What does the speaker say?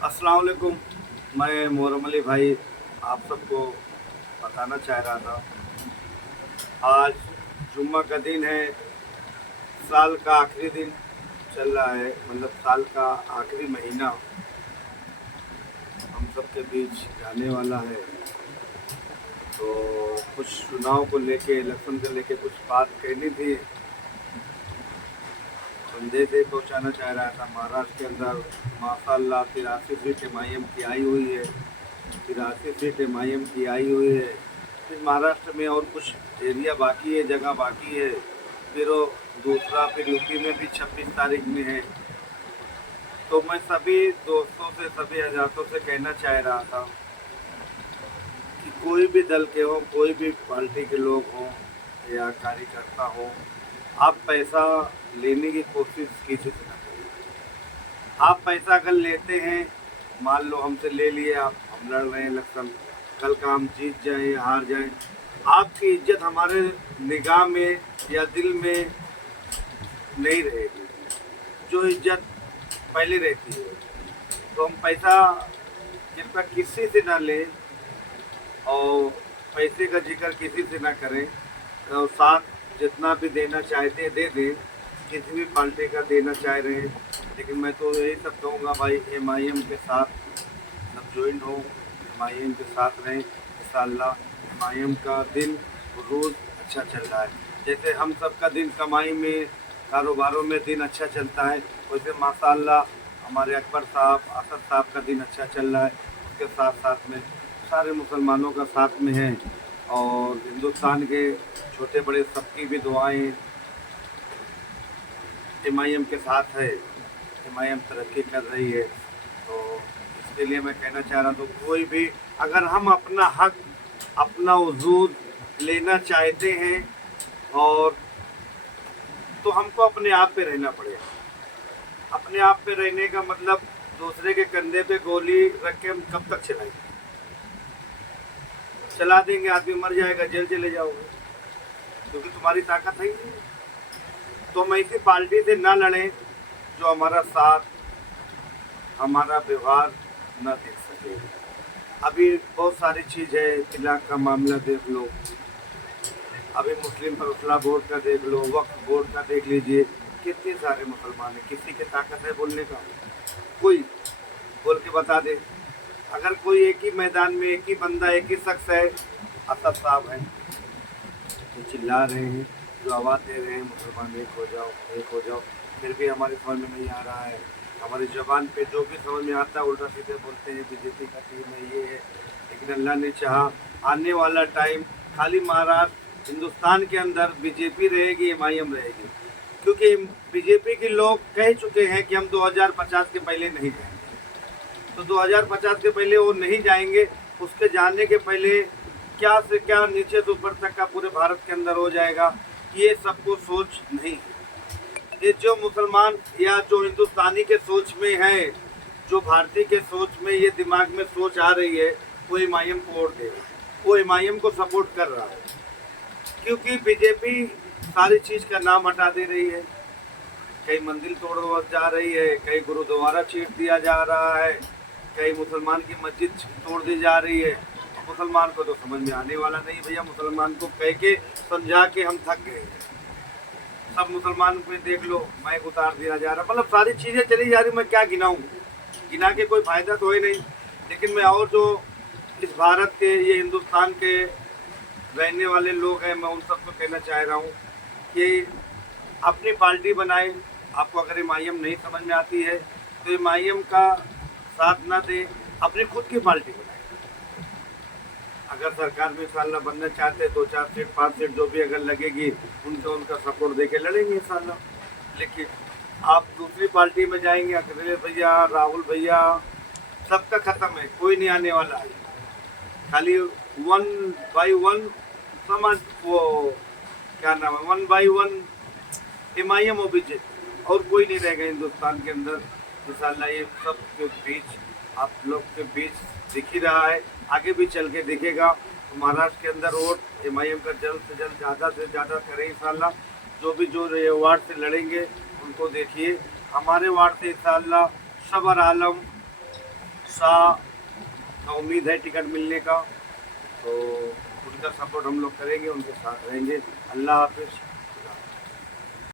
अस्सलाम वालेकुम। मैं मोहर्रम अली भाई आप सबको बताना चाह रहा था। आज जुम्मा का दिन है। साल का आखिरी दिन चल रहा है, मतलब साल का आखिरी महीना हम सब के बीच जाने वाला है। तो कुछ चुनाव को लेके, इलेक्शन को लेके कुछ बात कहनी थी, संदेश ये पहुँचाना चाह रहा था। महाराष्ट्र के अंदर माशाल्लाह 83 सीट एम की आई हुई है। 83 सीट एम की आई हुई है। फिर महाराष्ट्र में और कुछ एरिया बाकी है, जगह बाकी है। फिर वो दूसरा, फिर यूपी में भी 26 तारीख में है। तो मैं सभी दोस्तों से, सभी आज़ादों से कहना चाह रहा था कि कोई भी दल के हो, कोई भी पार्टी के लोग हों या कार्यकर्ता हो, आप पैसा लेने की कोशिश किसी से ना करिए। आप पैसा अगर लेते हैं, मान लो हमसे ले लिए आप, हम लड़ रहे हैं इलेक्शन, कल का हम जीत जाएं या हार जाएं, आपकी इज्जत हमारे निगाह में या दिल में नहीं रहेगी, जो इज्जत पहले रहती है। तो हम पैसा कृपया किसी से ना लें और पैसे का जिक्र किसी से ना करें। और साथ जितना भी देना चाहते हैं दे दें, किसी भी पार्टी का देना चाह रहे हैं। लेकिन मैं तो यही सब कहूँगा भाई, एम के साथ सब ज्वाइन हो, एम के साथ रहें। इंशाअल्लाह एम का दिन रोज़ अच्छा चल रहा है। जैसे हम सब का दिन कमाई में, कारोबारों में दिन अच्छा चलता है, वैसे माशाअल्लाह हमारे अकबर साहब, असद साहब का दिन अच्छा चल रहा है। उसके साथ साथ में सारे मुसलमानों का साथ में है। और हिंदुस्तान के छोटे बड़े सबकी भी दुआएं एम के साथ है। एम तरक्की कर रही है। तो इसके लिए मैं कहना चाह रहा हूँ, तो कोई भी अगर हम अपना हक, अपना वजूद लेना चाहते हैं, और तो हमको अपने आप पे रहना पड़ेगा। अपने आप पे रहने का मतलब दूसरे के कंधे पे गोली रख के हम कब तक चलाएंगे? चला देंगे, आदमी मर जाएगा, जेल चले जाओगे, क्योंकि तुम्हारी ताकत है ही नहीं। तो हम ऐसी पार्टी से ना लड़ें जो हमारा साथ, हमारा व्यवहार न देख सके। अभी बहुत सारी चीज़ है, तिलाक का मामला देख लो, अभी मुस्लिम फैसला बोर्ड का देख लो, वक्फ बोर्ड का देख लीजिए। कितने सारे मुसलमान हैं, किसी की ताकत है बोलने का? कोई बोल के बता दे। अगर कोई एक ही मैदान में एक ही बंदा, एक ही शख्स है, असद साहब हैं, जो चिल्ला रहे हैं, जो आवाज़ दे रहे हैं मुसलमान एक हो जाओ, एक हो जाओ, फिर भी हमारी समझ में नहीं आ रहा है। हमारी ज़बान पे जो भी समझ में आता है उल्टा सीधे बोलते हैं, बीजेपी का टीम है, ये है। लेकिन अल्लाह ने चाहा आने वाला टाइम खाली महाराष्ट्र, हिंदुस्तान के अंदर बीजेपी रहेगी, एम रहेगी। क्योंकि बीजेपी के लोग कह चुके हैं कि हम 2050 के पहले नहीं जाएंगे। तो 2050 के पहले वो नहीं जाएंगे। उसके जाने के पहले क्या से क्या, नीचे से ऊपर तक का पूरे भारत के अंदर हो जाएगा, ये सबको सोच नहीं है। ये जो मुसलमान या जो हिंदुस्तानी के सोच में है, जो भारतीय के सोच में ये दिमाग में सोच आ रही है, वो एम को वोट देगा, वो एम को सपोर्ट कर रहा है। क्योंकि बीजेपी सारी चीज़ का नाम हटा दे रही है, कई मंदिर तोड़ जा रही है, कई गुरुद्वारा छीट दिया जा रहा है, कई मुसलमान की मस्जिद तोड़ दी जा रही है। मुसलमान को तो समझ में आने वाला नहीं भैया, मुसलमान को कह के समझा के हम थक गए। सब मुसलमान पे देख लो माइक उतार दिया जा रहा, मतलब सारी चीज़ें चली जा रही। मैं क्या गिनाऊँ, गिना के कोई फ़ायदा तो है नहीं। लेकिन मैं और जो इस भारत के, ये हिंदुस्तान के रहने वाले लोग हैं, मैं उन सबको कहना चाह रहा हूँ कि अपनी पार्टी बनाए। आपको अगर एम नहीं समझ में आती है तो एम का साथ ना दे, अपनी खुद की पार्टी बनाए। अगर सरकार में इंशाल्लाह बनना चाहते हैं, 2-4 सीट, 5 सीट जो भी अगर लगेगी, उनका सपोर्ट दे के लड़ेंगे इंशाल्लाह। लेकिन आप दूसरी पार्टी में जाएंगे, अखिलेश भैया, राहुल भैया, सबका ख़त्म है, कोई नहीं आने वाला है। खाली 1 बाई 1 समझ, वो क्या नाम है, 1 बाई 1 एम ओबीजे, और कोई नहीं रहेगा हिंदुस्तान के अंदर इंशाल्लाह। ये सब के बीच, आप लोग के बीच दिख ही रहा है, आगे भी चल के दिखेगा। तो महाराष्ट्र के अंदर वोट एम का जल्द से जल्द, ज़्यादा से ज़्यादा करें इंशाल्लाह। जो वार्ड से लड़ेंगे उनको देखिए, हमारे वार्ड से इंशाल्लाह सबर आलम उत्साह का उम्मीद है टिकट मिलने का, तो उनका सपोर्ट हम लोग करेंगे, उनके साथ रहेंगे। अल्लाह हाफिज़।